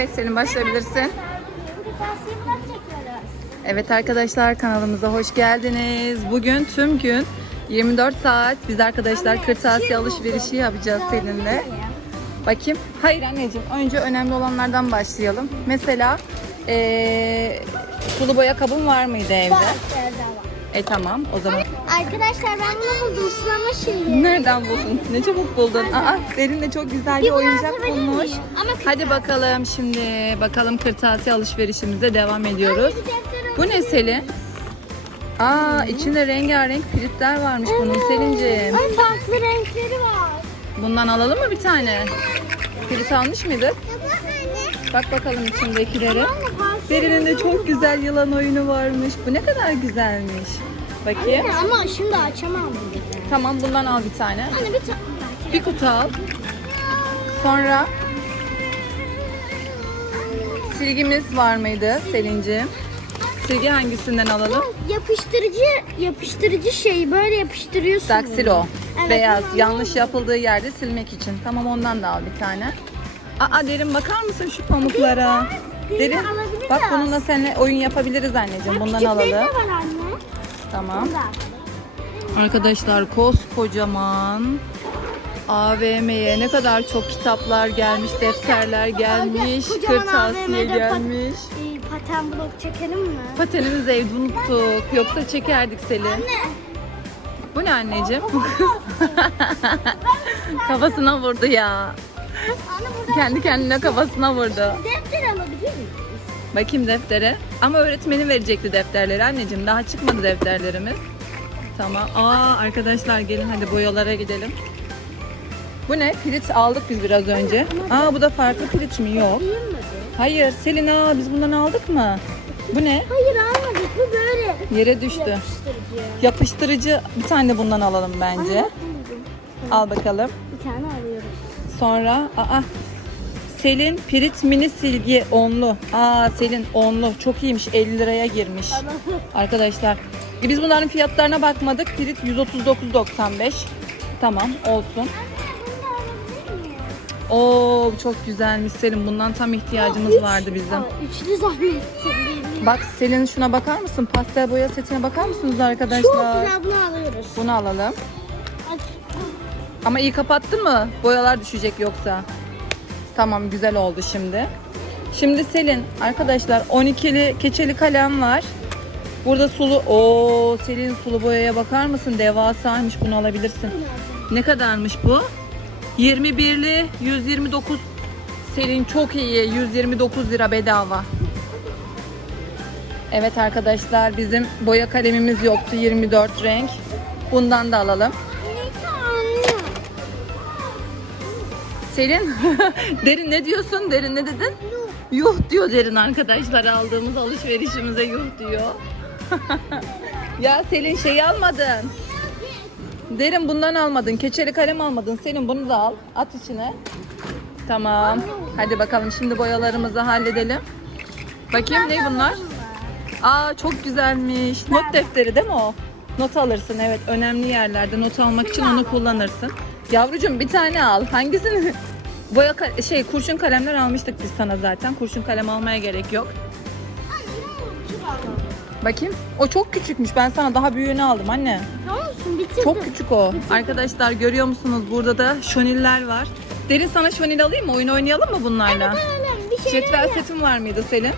Evet Selin başlayabilirsin. Evet arkadaşlar kanalımıza hoş geldiniz. Bugün tüm gün 24 saat biz arkadaşlar kırtasiye alışverişi yapacağız seninle. Bakayım. Hayır anneciğim önce önemli olanlardan başlayalım. Mesela ee, sulu boya kabın var mıydı evde var. E tamam o zaman. Arkadaşlar ben bunu buldum sulama şeyi. Nereden buldun? Ne çabuk buldun. Aa Derin de çok güzel bir, Bir oyuncak bulmuş. Ama Hadi bakalım şimdi bakalım kırtasiye alışverişimize devam ediyoruz. Bu ne Selin? Aa içinde rengarenk filtler varmış bunun Selin'ciğim. Ay farklı renkleri var. Bundan alalım mı bir tane? Filit almış mıydık? Bak bakalım içindekileri. Derin'in de çok güzel yılan oyunu varmış. Bu ne kadar güzelmiş. Bakayım. Ama şimdi açamam bunu. Tamam bundan al bir tane. Anne bir tane. Bir kutu al. Sonra silgimiz var mıydı Selin'ciğim? Silgi hangisinden alalım? Yapıştırıcı yapıştırıcı şey böyle yapıştırıyorsun. Daxilo. Evet, Beyaz. tamam. Yanlış yapıldığı yerde silmek için. Tamam ondan da al bir tane. Aa Derin bakar mısın şu pamuklara? Derin alabiliriz. Bak bununla seninle oyun yapabiliriz anneciğim. Bundan Küçükleri de alalım. var anne. Tamam. Bundan. Arkadaşlar koskocaman AVM'ye ne kadar çok kitaplar gelmiş, defterler gelmiş, Kocaman kırtasiye AVM'de pat- gelmiş. Ee, paten blok çekelim mi? Patenimizi evde unuttuk. Yoksa çekerdik Selin. Anne. Bu ne anneciğim? Kafasına vurdu ya. Anne burada Kendi kendine kafasına vurdu. defter alabilir miyiz? Bakayım deftere. Ama öğretmeni verecekti defterleri anneciğim. Daha çıkmadı defterlerimiz. Tamam. Aa arkadaşlar gelin hadi boyalara gidelim. Bu ne? Pirinç aldık biz biraz önce. Aa bu da farklı pirinç mi? Yok. Hayır Selin aa biz bundan aldık mı? Bu ne? Hayır almadık bu böyle. Yere düştü. Yapıştırıcı. Yapıştırıcı bir tane bundan alalım bence. Al bakalım. Bir tane alıyoruz. Sonra aa Selin Pirit mini silgi onlu. Aa Selin onlu. Çok iyiymiş. 50 liraya girmiş. Arkadaşlar. Biz bunların fiyatlarına bakmadık. Pirit 139.95. Tamam olsun. Oo çok güzelmiş Selin. Bundan tam ihtiyacımız vardı bizim. Aa, üçlü zahmettim. Bak Selin şuna bakar mısın? Pastel boya setine bakar mısınız Çok arkadaşlar? güzel bunu alıyoruz. Bunu alalım. Ama iyi kapattın mı? Boyalar düşecek yoksa. Tamam güzel oldu şimdi. Şimdi Selin arkadaşlar 12'li keçeli kalem var. Burada sulu o Selin sulu boyaya bakar mısın? Devasaymış bunu alabilirsin. Ne kadarmış bu? 21'li 129 Selin çok iyi 129 lira bedava. Evet arkadaşlar bizim boya kalemimiz yoktu 24 renk. Bundan da alalım. Selin, Derin ne diyorsun? Derin ne dedin? Yuh diyor Derin arkadaşlar aldığımız alışverişimize yuh diyor. ya Selin şey almadın. Derin bundan almadın. Keçeli kalem almadın. Selin bunu da al. At içine. Tamam. Hadi bakalım şimdi boyalarımızı halledelim. Bakayım ne bunlar? Aa çok güzelmiş. Not defteri değil mi o? Not alırsın evet. Önemli yerlerde not almak için onu kullanırsın. Yavrucuğum bir tane al. Hangisini? Boya ka- şey kurşun kalemler almıştık biz sana zaten. Kurşun kalem almaya gerek yok. Bakayım. O çok küçükmüş. Ben sana daha büyüğünü aldım anne. Tamam mısın? Bitirdim. Çok küçük o. Arkadaşlar görüyor musunuz? Burada da şoniller var. Derin sana şonil alayım mı? Oyun oynayalım mı bunlarla? Öyle bir şey Cetvel setim var mıydı Selin?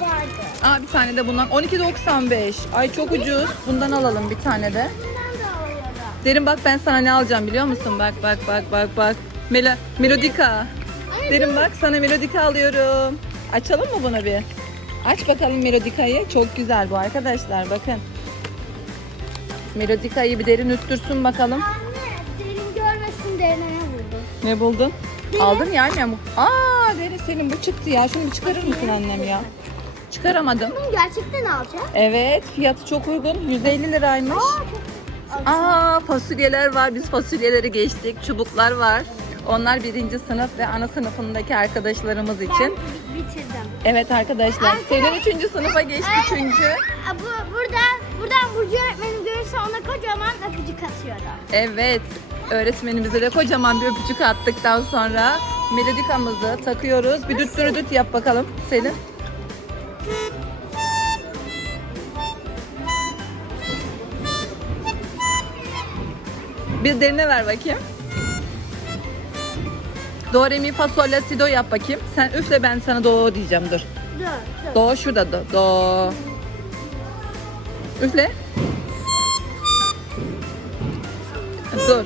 vardı. Aa bir tane de bundan 12.95. Ay çok ucuz. Bundan alalım bir tane de. Bundan da alıyorum. Derin bak ben sana ne alacağım biliyor musun? Bak bak bak bak bak. Melo Melodika. Derin bak sana Melodika alıyorum. Açalım mı bunu bir? Aç bakalım Melodika'yı. Çok güzel bu arkadaşlar bakın. Melodika'yı bir derin üttürsün bakalım. Anne derin görmesin derine vurdu. Ne buldun? Aldın ya annem. Aa Derin senin bu çıktı ya. Şunu bir çıkarır mısın annem ya? Çıkaramadım. Bunu gerçekten alacağım. Evet fiyatı çok uygun. 150 liraymış. Aa, Aa fasulyeler var. Biz fasulyeleri geçtik. Çubuklar var. Onlar birinci sınıf ve ana sınıfındaki arkadaşlarımız için. Ben bi- bitirdim. Evet arkadaşlar. Arkadaş- Selin üçüncü sınıfa geçti çünkü. Aa, Bu, buradan, buradan Burcu öğretmenim görürse ona kocaman öpücük atıyorum. Evet. Öğretmenimize de kocaman bir öpücük attıktan sonra melodikamızı takıyoruz. Bir düt düt düt yap bakalım Selin. Bir derine ver bakayım. Do, re, mi, fa, sol, la, si, do yap bakayım. Sen üfle ben sana do diyeceğim dur. Dur, dur. Do şurada do. Do. Üfle. Dur.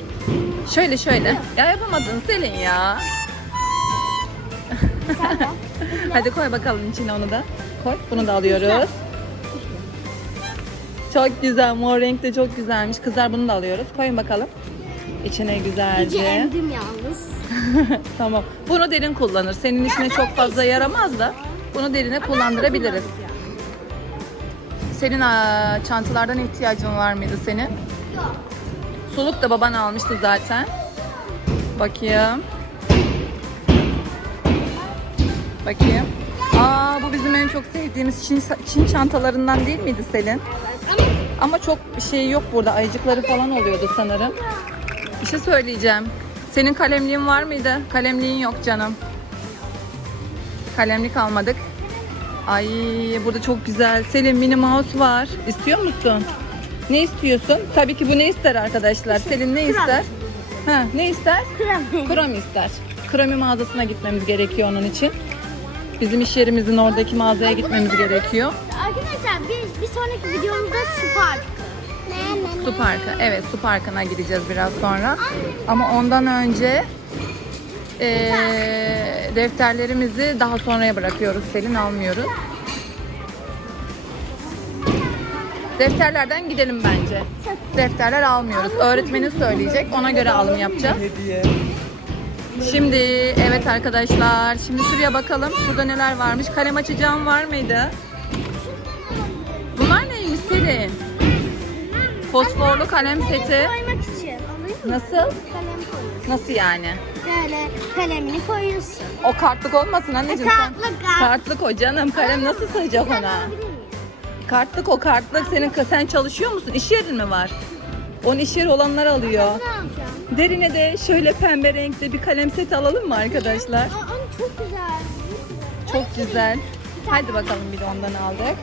Şöyle şöyle. Ya yapamadın Selin ya. Hadi koy bakalım içine onu da. Koy. Bunu da alıyoruz. Çok güzel. Mor renk de çok güzelmiş. Kızlar bunu da alıyoruz. Koyun bakalım. İçine İyice güzelce. emdim yalnız. tamam. Bunu derin kullanır. Senin işine çok fazla yaramaz da bunu derine kullandırabiliriz. Senin aa, çantalardan ihtiyacın var mıydı senin? Yok. Suluk da baban almıştı zaten. Bakayım. Bakayım. Aa bu bizim en çok sevdiğimiz Çin, Çin çantalarından değil miydi Selin? Ama çok bir şey yok burada. Ayıcıkları falan oluyordu sanırım. Bir şey söyleyeceğim. Senin kalemliğin var mıydı? Kalemliğin yok canım. Kalemlik almadık. Ay burada çok güzel. Selin Minnie Mouse var. İstiyor musun? Ne istiyorsun? Tabii ki bu ne ister arkadaşlar? Selin ne Kram. ister? Ha, ne ister? krem. Krami ister. Krami mağazasına gitmemiz gerekiyor onun için. Bizim iş yerimizin oradaki mağazaya gitmemiz gerekiyor. Arkadaşlar biz bir sonraki videomuzda su parkı. Su parkı. Evet su parkına gideceğiz biraz sonra. Ama ondan önce eee, defterlerimizi daha sonraya bırakıyoruz. Selin almıyoruz. Defterlerden gidelim bence. Defterler almıyoruz. Öğretmenin söyleyecek. Ona göre alım yapacağız. Şimdi evet arkadaşlar. Şimdi şuraya bakalım. Şurada neler varmış. Kalem açacağım var mıydı? Bunlar neymiş Selin? Fosforlu kalem seti. Koymak için. Alayım mı? Nasıl? Kalem koyuyorsun. Nasıl yani? Böyle kalemini koyuyorsun. O kartlık olmasın anneciğim sen. Kartlık, kart. Kartlık o canım. Kalem nasıl sığacak Sen ona? Kartlık o kartlık. Senin sen çalışıyor musun? İş yerin mi var? Onun iş yeri olanlar alıyor. Derine de şöyle pembe renkte bir kalem seti alalım mı arkadaşlar? Aa, çok güzel. Çok güzel. Hadi bakalım bir de ondan aldık.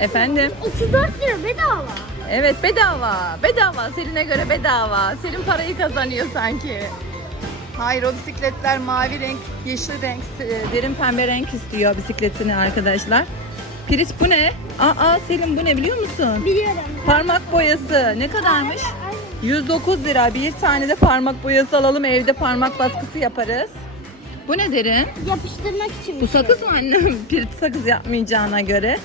Efendim? 34 lira bedava. Evet bedava. Bedava. Selin'e göre bedava. Selin parayı kazanıyor sanki. Hayır o bisikletler mavi renk, yeşil renk, e, derin pembe renk istiyor bisikletini arkadaşlar. Pirinç bu ne? Aa Selin bu ne biliyor musun? Biliyorum. Parmak boyası. Ne kadarmış? Aynen. 109 lira. Bir tane de parmak boyası alalım. Evde parmak baskısı yaparız. Bu ne derin? Yapıştırmak için. Bu sakız mı annem? Pirinç sakız yapmayacağına göre.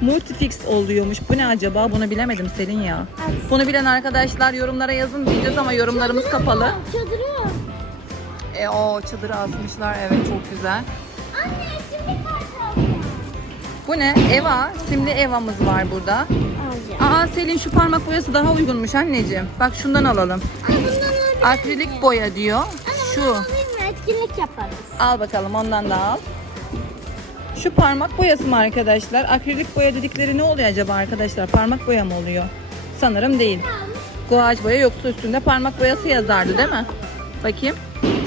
Multifix oluyormuş. Bu ne acaba? Bunu bilemedim Selin ya. Evet. Bunu bilen arkadaşlar yorumlara yazın diyeceğiz ama yorumlarımız kapalı. Çadırı. E o çadırı asmışlar. Evet çok güzel. Anne şimdi. Bu ne? Eva. Simli Eva'mız var burada. Aa Selin şu parmak boyası daha uygunmuş anneciğim. Bak şundan alalım. Anne bundan Akrilik boya diyor. Anne Şu. Etkinlik yaparız. Al bakalım ondan da al. Şu parmak boyası mı arkadaşlar? Akrilik boya dedikleri ne oluyor acaba arkadaşlar? Parmak boya mı oluyor? Sanırım değil. Guaj boya yoksa üstünde parmak boyası yazardı değil mi? Bakayım.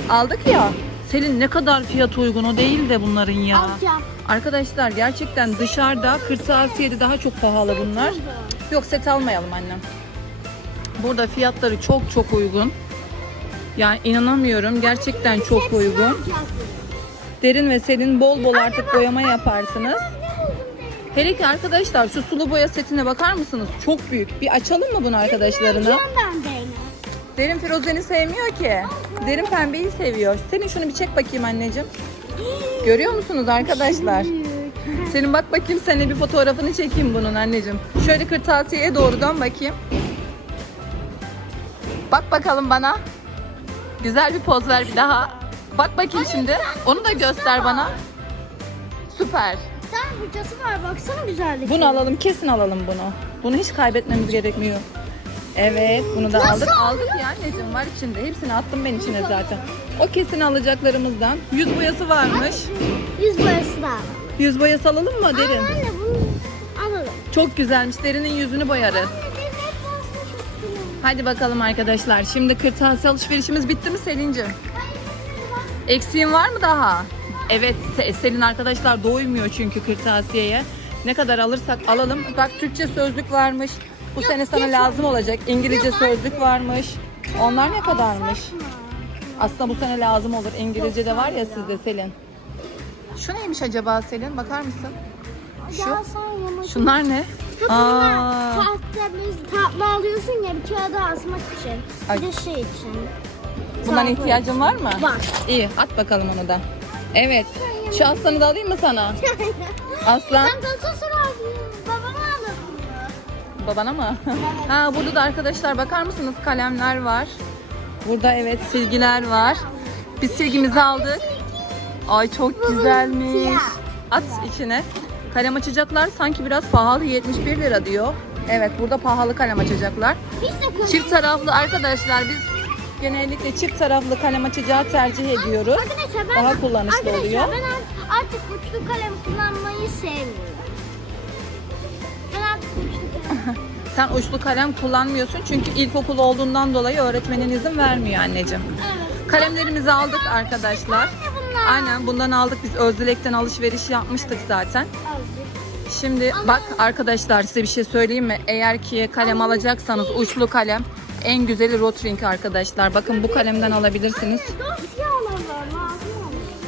Aldık ya. Selin ne kadar fiyat uygun o değil de bunların ya. Alacağım. Arkadaşlar gerçekten dışarıda kırtasiyede daha çok pahalı bunlar. Yok set almayalım annem. Burada fiyatları çok çok uygun. Yani inanamıyorum gerçekten çok uygun. Derin ve Selin bol bol artık boyama yaparsınız. Hele ki arkadaşlar şu sulu boya setine bakar mısınız? Çok büyük. Bir açalım mı bunu arkadaşlarına? Derin Firuze'ni sevmiyor ki. Derin pembeyi seviyor. Senin şunu bir çek bakayım anneciğim. Görüyor musunuz arkadaşlar? Senin bak bakayım seninle bir fotoğrafını çekeyim bunun anneciğim. Şöyle kırtasiyeye doğrudan bakayım. Bak bakalım bana. Güzel bir poz ver bir daha. Bak bakayım şimdi. Onu da göster bana. Süper. Bir tane fırçası var baksana güzellik. Bunu alalım kesin alalım bunu. Bunu hiç kaybetmemiz gerekmiyor. Evet bunu da Nasıl aldık. Aldık ya anneciğim var içinde. Hepsini attım ben içine zaten. O kesin alacaklarımızdan. Yüz boyası varmış. Yüz boyası da. Yüz boyası alalım mı derin? Ama anne bunu alalım. Çok güzelmiş. Derinin yüzünü boyarız. Anne benim hep çok güzel. Hadi bakalım arkadaşlar. Şimdi kırtasiye alışverişimiz bitti mi Selin'cim? Eksiğin var mı daha? Evet Se- Selin arkadaşlar doymuyor çünkü kırtasiyeye. Ne kadar alırsak alalım. Bak Türkçe sözlük varmış. Bu sene sana lazım olacak. İngilizce sözlük varmış. Onlar ne kadarmış? Aslında bu sene lazım olur. İngilizce de var ya sizde Selin. Şu neymiş acaba Selin? Bakar mısın? Şu. Ya sen yamacı. Şunlar ne? Aa, Tahtlarımız tatlı alıyorsun ya bir kağıda asmak için. Bir de şey için. Bundan ihtiyacın var mı? Var. İyi at bakalım onu da. Evet. Şu aslanı da alayım mı sana? Aslan. Ben Galatasaray babama alırım bunu. Babana mı? ha burada da arkadaşlar bakar mısınız kalemler var. Burada evet silgiler var. Biz silgimizi aldık. Ay çok güzelmiş. At içine. Kalem açacaklar sanki biraz pahalı 71 lira diyor. Evet burada pahalı kalem açacaklar. Çift taraflı arkadaşlar biz genellikle çift taraflı kalem açacağı tercih ediyoruz. Arkadaşlar ben, Daha kullanışlı arkadaşlar, oluyor. ben ar- artık uçlu kalem kullanmayı sevmiyorum. Ben artık uçlu kalem. Sen uçlu kalem kullanmıyorsun çünkü ilkokul olduğundan dolayı öğretmenin izin vermiyor anneciğim. evet. Kalemlerimizi aldık arkadaşlar. Bunlar? Aynen bundan aldık biz Özdilek'ten alışveriş yapmıştık zaten. Şimdi bak arkadaşlar size bir şey söyleyeyim mi? Eğer ki kalem alacaksanız uçlu kalem en güzeli Rotring arkadaşlar. Bakın bu kalemden alabilirsiniz. Dosya alalım.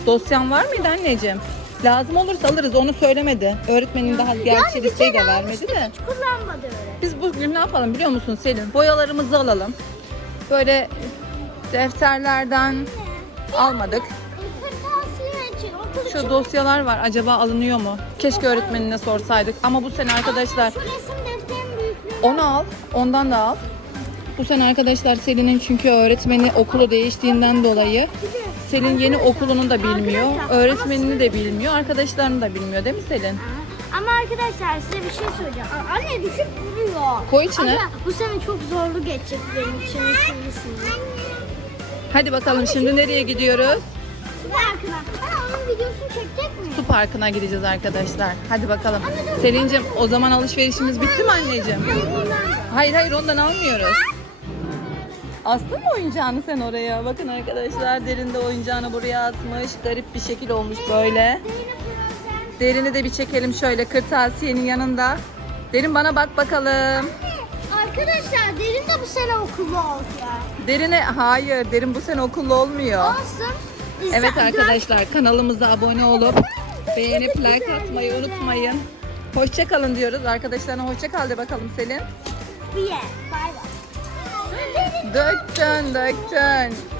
Dosyan var mıydı anneciğim? Lazım olursa alırız onu söylemedi. Öğretmenin daha gerçi listeyi de kere vermedi de. Hiç kullanmadı öyle. Biz bugün ne yapalım biliyor musun Selin? Boyalarımızı alalım. Böyle defterlerden almadık. Kırtasiye için okul için. Şu dosyalar var. Acaba alınıyor mu? Keşke öğretmenine sorsaydık. Ama bu sene arkadaşlar Şu resim defterin büyüklüğü. onu al. Ondan da al. Bu sene arkadaşlar Selin'in çünkü öğretmeni okulu değiştiğinden dolayı Selin yeni okulunu da bilmiyor. Öğretmenini de bilmiyor. Arkadaşlarını da bilmiyor değil mi Selin? Ama arkadaşlar size bir şey söyleyeceğim. Aa, Anne düşüp vuruyor. Koy içine. Ama bu sene çok zorlu geçecek benim için ikinci sınıf. Hadi bakalım şimdi nereye gidiyoruz? Su parkına. Aa, onun videosunu çekecek mi? Su parkına gideceğiz arkadaşlar. Hadi bakalım. Selin'cim o zaman alışverişimiz bitti mi anneciğim? Hayır hayır ondan almıyoruz. Astın mı oyuncağını sen oraya? Bakın arkadaşlar derinde oyuncağını buraya atmış. Garip bir şekil olmuş böyle. Derini de bir çekelim şöyle kırtasiyenin yanında. Derin bana bak bakalım. Arkadaşlar derin de bu sene okulda olacak. Derine hayır derin bu sene okullu olmuyor. Olsun. Evet arkadaşlar kanalımıza abone olup beğenip like atmayı unutmayın. Hoşça kalın diyoruz. Arkadaşlarına hoşça kal de bakalım Selin. Bir ye. Bay bay. Döktün döktün.